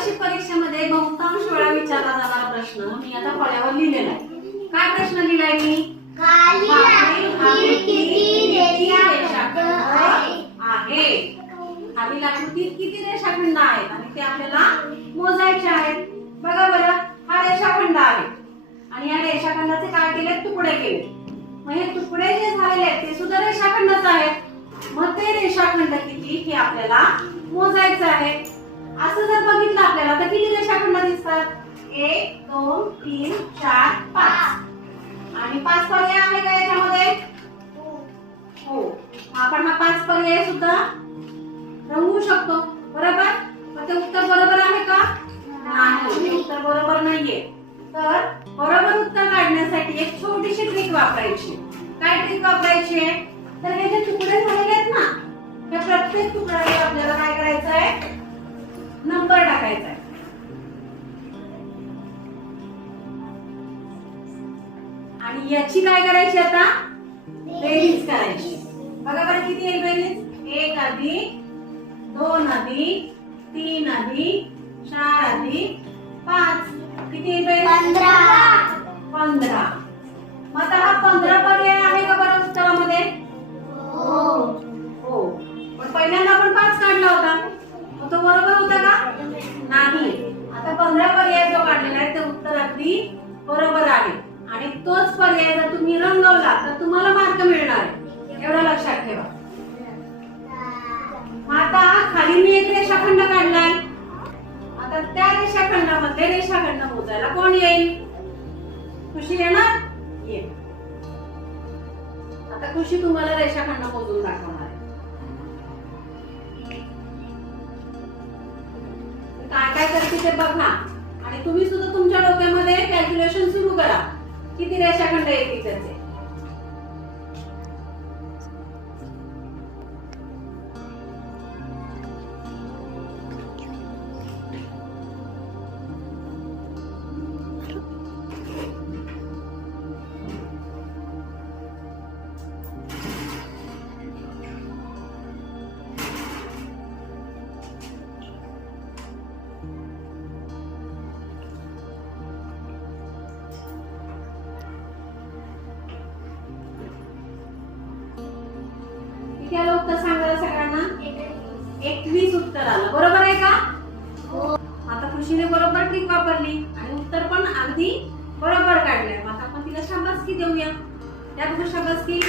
वार्षिक परीक्षेमध्ये बहुतांश वेळा विचारला जाणारा प्रश्न मी आता फळ्यावर लिहिलेला आहे. काय प्रश्न लिहिलाय मी? आहे खालील आकृतीत किती रेषाखंड आहेत आणि ते आपल्याला मोजायचे आहेत. बघा बरं, हा रेषाखंड आहे आणि या रेषाखंडाचे काय केले? तुकडे केले. मग हे तुकडे जे झालेले आहेत ते सुद्धा रेषाखंडच आहेत. मग ते रेषाखंड किती हे आपल्याला मोजायचं आहे. असं जर बघितलं आपल्याला तर किती रेषाखंड दिसतात? 1 2 3 4 5 आणि 5 पर्याय आहे का याच्यामध्ये? हो, आपण हा 5 पर्याय सुद्धा रंगवू शकतो. बरोबर? पण ते उत्तर बरोबर आहे का? नाही, ते उत्तर बरोबर नाहीये. तर बरोबर उत्तर काढण्यासाठी एक छोटीशी ट्रिक वापरायची. काय ट्रिक वापरायची आहे? तर हे जे तुकडे झालेले आहेत ना, त्या प्रत्येक तुकड्यावर आपल्याला काय करायचं आहे? नंबर टाकायचा आहे. आणि याची काय करायची आता? बेरीज करायची. बघा बरं किती येईल बेरीज? 1 अधिक 2 अधिक 3 अधिक 4 अधिक 5 किती येईल बेरीज? 15. मग आता हा 15 पर्याय आहे का बरं उत्तरामध्ये? हो. पण पहिल्यांदा आपण 5 काढला होता, मग तो बरोबर होता का? नाही. आता 15 पर्याय जो काढलेला आहे ते उत्तर अगदी बरोबर आहे आणि तोच पर्याय जर तुम्ही रंगवला तर तुम्हाला मार्क मिळणार आहे. एवढं लक्षात ठेवा. आता खाली मी एक रेषाखंड काढलाय. आता त्या रेषाखंडामध्ये रेषाखंड मोजायला कोण येईल? खुशी येणार? येईल. आता खुशी तुम्हाला रेषाखंड मोजून दाखवणार आहे. काय काय करते ते बघा आणि तुम्ही सुद्धा तुमच्या डोक्यामध्ये कॅल्क्युलेशन सुरू करा. किती रेषाखंड येतील त्याचे. किती आलं उत्तर सांगायला सगळ्यांना? 21 उत्तर आलं. बरोबर आहे का? आता खुशीने बरोबर ट्रिक वापरली आणि उत्तर पण अगदी बरोबर काढले. आता आपण तिला शाबासकी देऊया. त्या शाबासकी